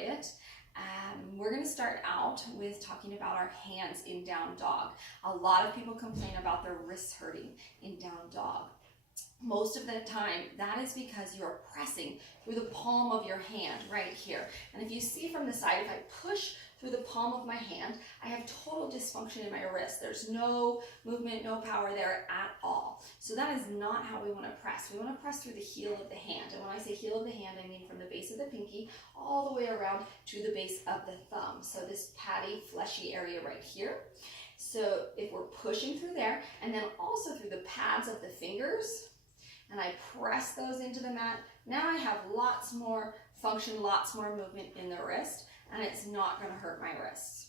it. We're going to start out with talking about our hands in down dog. A lot of people complain about their wrists hurting in down dog. Most of the time, that is because you're pressing through the palm of your hand right here. And if you see from the side, if I push through the palm of my hand, I have total dysfunction in my wrist. There's no movement, no power there at all. So that is not how we want to press. We want to press through the heel of the hand. And when I say heel of the hand, I mean from the base of the pinky all the way around to the base of the thumb. So this patty, fleshy area right here. So if we're pushing through there, and then also through the pads of the fingers, and I press those into the mat, now I have lots more function, lots more movement in the wrist, and it's not going to hurt my wrists.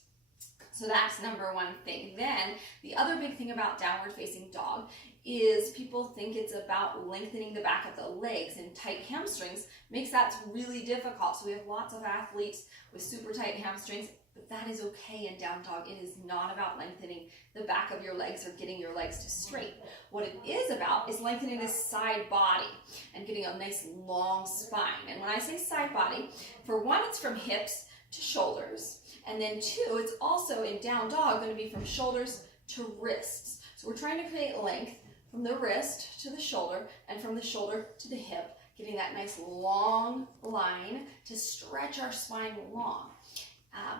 So that's number one thing. Then the other big thing about downward facing dog is people think it's about lengthening the back of the legs, and tight hamstrings makes that really difficult. So we have lots of athletes with super tight hamstrings, but that is okay in down dog. It is not about lengthening the back of your legs or getting your legs to straight. What it is about is lengthening this side body and getting a nice long spine. And when I say side body, for one, it's from hips to shoulders. And then two, it's also in down dog going to be from shoulders to wrists. So we're trying to create length from the wrist to the shoulder and from the shoulder to the hip, getting that nice long line to stretch our spine long.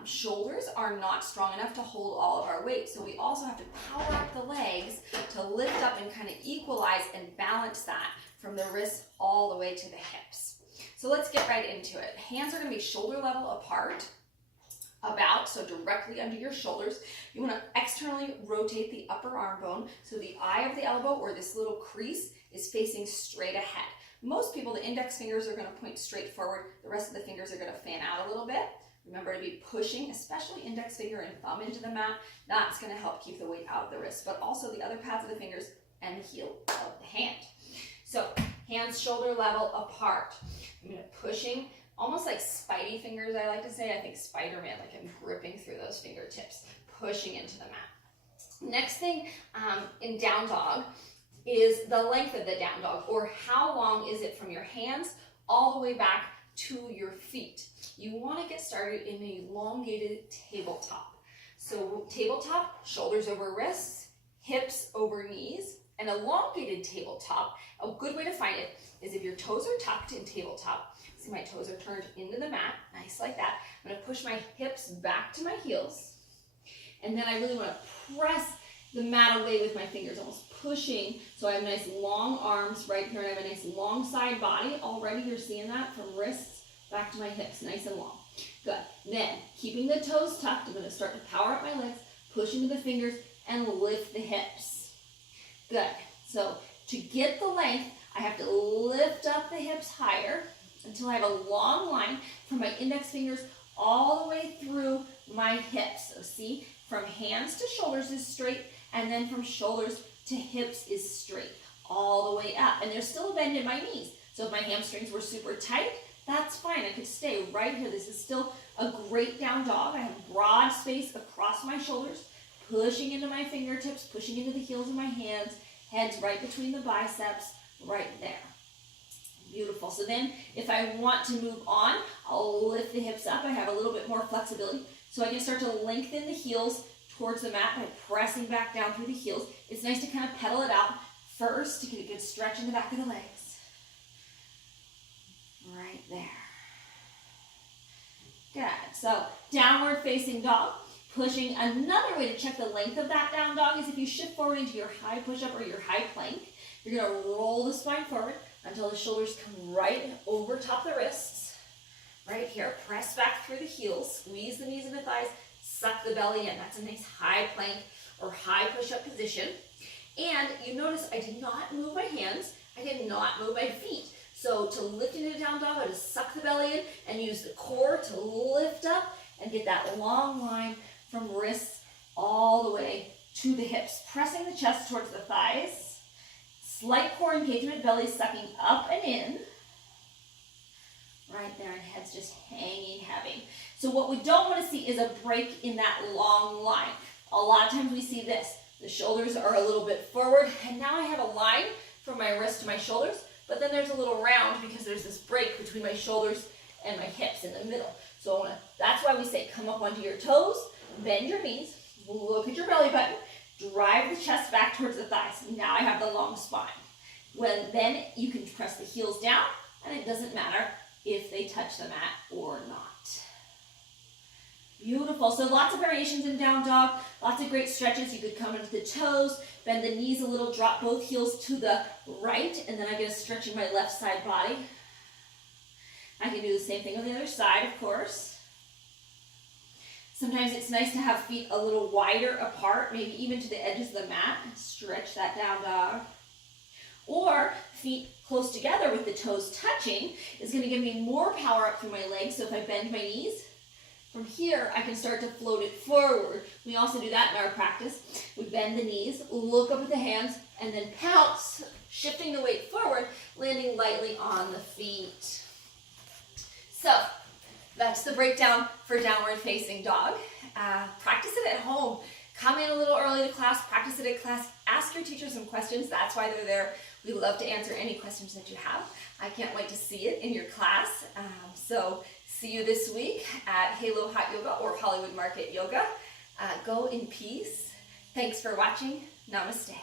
Shoulders are not strong enough to hold all of our weight, so we also have to power up the legs to lift up and kind of equalize and balance that from the wrists all the way to the hips. So let's get right into it. Hands are going to be shoulder level apart, so directly under your shoulders. You want to externally rotate the upper arm bone so the eye of the elbow, or this little crease, is facing straight ahead. Most people, the index fingers are going to point straight forward. The rest of the fingers are going to fan out a little bit. Remember to be pushing, especially index finger and thumb, into the mat. That's going to help keep the weight out of the wrist, but also the other pads of the fingers and the heel of the hand. So hands shoulder level apart. I'm going to pushing, almost like spidey fingers, I like to say. I think Spider-Man, like I'm gripping through those fingertips, pushing into the mat. Next thing in down dog is the length of the down dog, or how long is it from your hands all the way back to your feet. You want to get started in an elongated tabletop. So tabletop, shoulders over wrists, hips over knees. An elongated tabletop, a good way to find it is if your toes are tucked in tabletop. See, my toes are turned into the mat, nice like that. I'm going to push my hips back to my heels. And then I really want to press the mat away with my fingers, almost pushing. So I have nice long arms right here, and I have a nice long side body. Already you're seeing that from wrists back to my hips, nice and long. Good. Then, keeping the toes tucked, I'm going to start to power up my legs, push into the fingers, and lift the hips. Good. So to get the length, I have to lift up the hips higher until I have a long line from my index fingers all the way through my hips. So see, from hands to shoulders is straight, and then from shoulders to hips is straight, all the way up. And there's still a bend in my knees. So if my hamstrings were super tight, that's fine. I could stay right here. This is still a great down dog. I have broad space across my shoulders, pushing into my fingertips, pushing into the heels of my hands, heads right between the biceps, right there. Beautiful. So then if I want to move on, I'll lift the hips up. I have a little bit more flexibility. So I can start to lengthen the heels towards the mat by pressing back down through the heels. It's nice to kind of pedal it out first to get a good stretch in the back of the legs. Right there. Good. So downward facing dog. Pushing. Another way to check the length of that down dog is if you shift forward into your high push-up or your high plank. You're going to roll the spine forward until the shoulders come right over top the wrists. Right here. Press back through the heels. Squeeze the knees and the thighs. Suck the belly in. That's a nice high plank or high push-up position. And you notice I did not move my hands. I did not move my feet. So to lift into down dog, I just suck the belly in and use the core to lift up and get that long line from wrists all the way to the hips. Pressing the chest towards the thighs. Slight core engagement, belly sucking up and in. Right there, and head's just hanging heavy. So what we don't want to see is a break in that long line. A lot of times we see this. The shoulders are a little bit forward, and now I have a line from my wrist to my shoulders, but then there's a little round because there's this break between my shoulders and my hips in the middle. So that's why we say come up onto your toes, bend your knees, look at your belly button, drive the chest back towards the thighs. Now I have the long spine. Then you can press the heels down, and it doesn't matter if they touch the mat or not. Beautiful. So lots of variations in down dog, lots of great stretches. You could come into the toes, bend the knees a little, drop both heels to the right, and then I get a stretch in my left side body. I can do the same thing on the other side, of course. Sometimes it's nice to have feet a little wider apart, maybe even to the edges of the mat. Stretch that down dog. Or feet close together with the toes touching is going to give me more power up through my legs. So if I bend my knees, from here I can start to float it forward. We also do that in our practice. We bend the knees, look up at the hands, and then pounce, shifting the weight forward, landing lightly on the feet. So that's the breakdown for downward facing dog. Practice it at home. Come in a little early to class, practice it at class, ask your teacher some questions. That's why they're there. We love to answer any questions that you have. I can't wait to see it in your class. So see you this week at Halo Hot Yoga or Hollywood Market Yoga. Go in peace. Thanks for watching. Namaste.